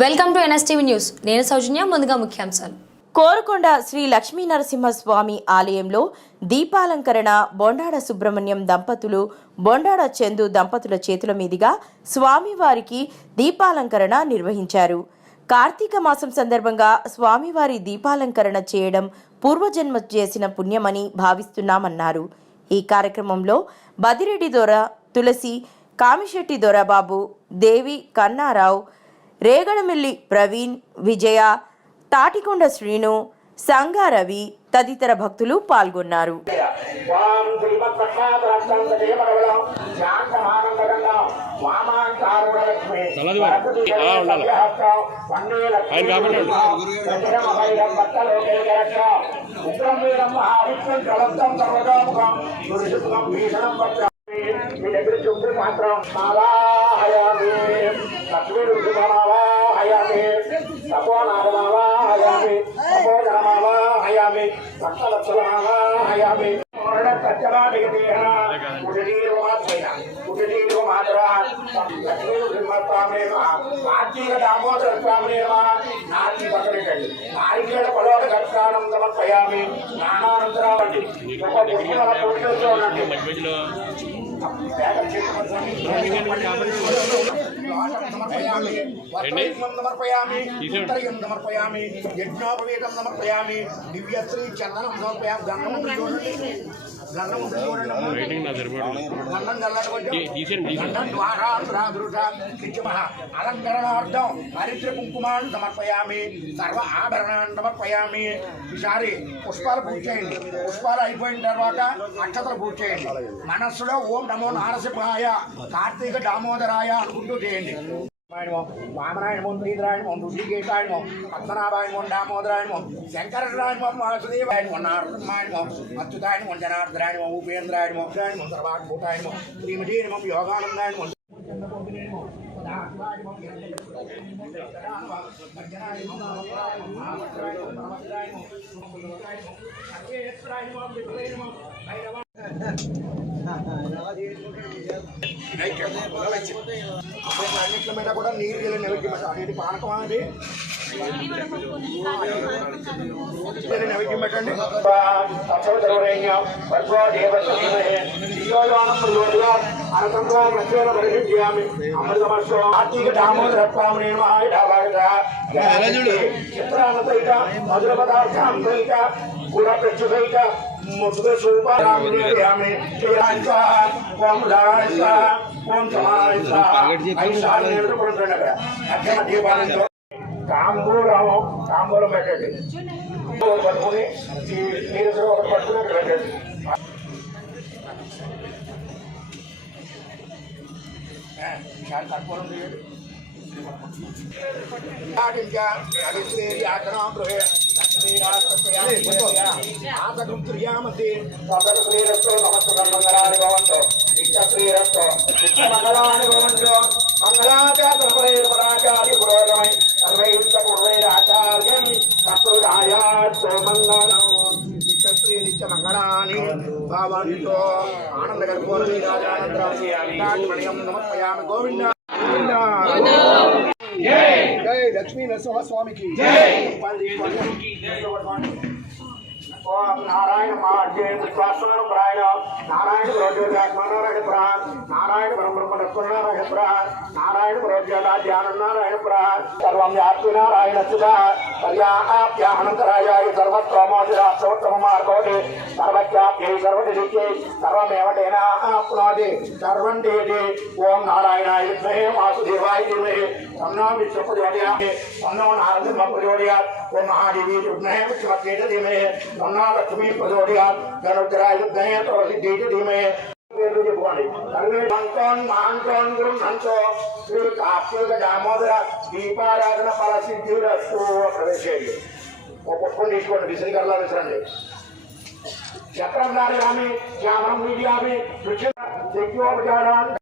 Welcome to NSTV news. నేను సౌజన్య ముందుగా ముఖ్యాంశాలు. కోరుకొండ శ్రీ లక్ష్మీ నరసింహస్వామి ఆలయంలో దీపాలంకరణ బొండాడ సుబ్రహ్మణ్యం దంపతులు బొండాడ చందు దంపతుల చేతుల మీదుగా స్వామివారికి దీపాలంకరణ నిర్వహించారు. కార్తీక మాసం సందర్భంగా స్వామివారి దీపాలంకరణ చేయడం పూర్వజన్మ చేసిన పుణ్యమని భావిస్తున్నామన్నారు. ఈ కార్యక్రమంలో బదిరెడ్డి దొర తులసి కామిశెట్టి దొరబాబు దేవి కన్నారావు రేగడమిల్లి ప్రవీణ్ విజయ తాటికొండ శ్రీను సంగారవి తదితర భక్తులు పాల్గొన్నారు. మీ దగ్గర మాత్రం మావాహయామి లక్ష్మీ ఋషిమావాహయామి తపోనాగమావాహయామి తపోజనమావాహయామి భక్తలక్షలమావాహయామి కార్తీక దామోదర స్వామి నాటి పక్కనట్టండి నారికేళ పలోట కర్షానం సమర్పయామి స్నానానంతరావండి ఒక ఉండండి మధ్య మధ్యలో సమర్పయామి. ఉత్తరయం సమర్పయామి యజ్ఞోపవేతం సమర్పయామి దివ్యశ్రీ చందనం సమర్పయామి ఉంటుంది చూడండి ఉంటుంది చూడండి రేటింగ్ నా సరిపడలేదు గంధం చల్లటి కొంచెం తీ- తీసేయండి తీసేయండి. గంధం ద్వారా సురాధృత నిత్యమః అలంకరణార్థం హరిద్ర కుంకుమాన్ని సమర్పయామి. సర్వ ఆభరణాన్ని సమర్పయామి. ఈసారి పుష్పాలు పూజ చేయండి. పుష్పాలు అయిపోయిన తర్వాత అక్షతలు పూజ చేయండి. మనస్సులో ఓం నమో నారసింహాయ. కార్తీక దామోదరాయ అనుకుంటూ చేయండి. వామనాయనమో శ్రీధరాయనమో ఋషికేశాయనమో పద్మనాభాయనమో దామోదరాయనమో శంకరరాయనమో వాసుదేవాయనమో నారసింహాయనమో అచ్యుతాయనమో జనార్దరాయనమో ఉపేంద్రాయనమో అక్షరాయనమో సర్వాత్భూతాయనమో శ్రీమతీనమో యోగానందాయనమో అన్నిట్ల మీద కూడా నీరు వెళ్ళి నైవేద్యం అనేది పానకం అనేది దీన్ని నైవేద్యం పెట్టండి కార్తీక దామోదర స్వామి చిత్రాల సహిత మధుర मुझको सुपर हमें ऐसा कौन ऐसा कौन ऐसा ऐसा नियंत्रण करून करणार आता मध्ये बालन काम बोलो राहो काम बोलो बैठे पटकुने की मेरे से और पटकुने बैठे शांत करून दिले आठ इंच आठ इंच आठ नाम रहे आठ इंच పెట్టండి ఏ, చాలా తక్కువ ఉంది మంగళాని భావానితో ఆనంద గర్భోరమి సమర్పయామి గోవింద. గోవింద జై లక్ష్మీ నరసింహ స్వామికి జై ఓం నారాయణ మాధ్యం విశ్వాసనం ప్రాయ నారాయణ ప్రోజ్యోత్మానారాయణ ప్రా నారాయణ బ్రహ్మ లక్ష్మణారాయణ ओम नारायण महाजय विश्वास्वरूपाय नारायण भरोजनारायणपुरा नारायण ब्रह्मपुरपुरनारायणपुरा नारायण भरोजनाध्यान नारायणपुरा सर्वं यात्मिनारायण सुधा। पर्याप्यानन्तराय सर्वत्र मोदिरा सर्वोत्तम मार्गवते। सर्वज्ञाप्यै सर्वदिके सर्वमेव तेन आप्नोति। सर्वं देवे ओम नारायणाय विद्महे वासुदेवाय धीमहि విష్ణుమత్యేత ధీమహి తన్నో లక్ష్మీ ప్రచోదయాత్ గణోత్తరాయ విద్మహే ప్రసిద్ధేత ధీమహి పేర్లు చెప్పుకోండి సర్వే మంతోన్ మహంతోన్ గృహంతో శ్రీ కార్తీక దామోదర దీపారాధన ఫల సిద్ధిరస్తు ప్రవేశేయండి ఒక పుష్పం తీసుకోండి విసిరికల్లా విసరండి చక్రం దాని శ్యామం మీడియామి శక్యోపచారాన్ని